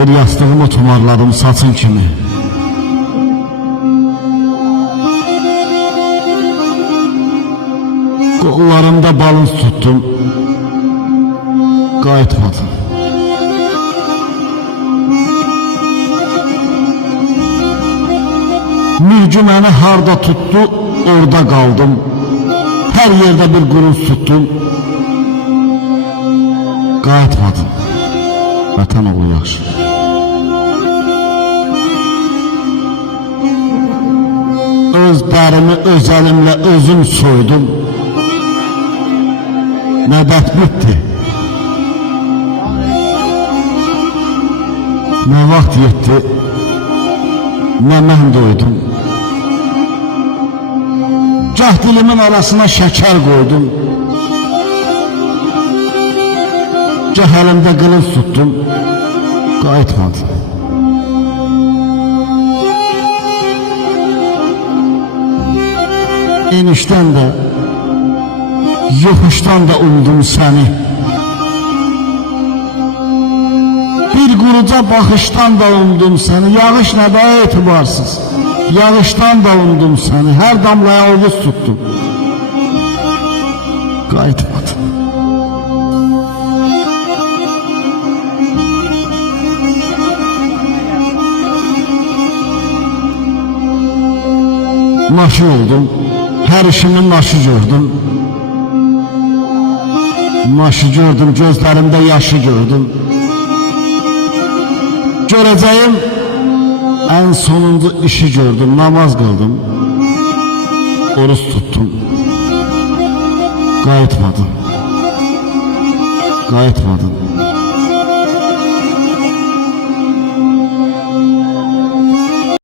Yastığımı tumarladım saçın kimi. Qollarımda balans tuttum, qayıtmadım. Mürcü məni harda tuttu, orada qaldım. Hər yerdə bir quruz tuttum, qayıtmadım. Vətən oğlu yaxşı. Öz dərimi öz əlimlə özüm soydum. Növbət bitdi. Nə vaxt yetdi, nə mən doydum. Gah dilimin arasına şəkər qoydum, gah əlimdə qılınc tuttum, qayıtmadım. Enişdən də, yoxuşdan da umdum səni. Bir quruca baxışdan da umdum səni. Yağış nədə etibarsız, yağışdan da umdum səni. Hər damlaya ovuz tuttum, qayıtmadım. Naşı oldum, hər işimin naşı gördüm. Naşı gördüm, gözlərimdə yaşı gördüm. Görəcəyim ən sonuncu işi gördüm. Namaz qıldım, oruç tuttum, qayıtmadım. Qayıtmadım.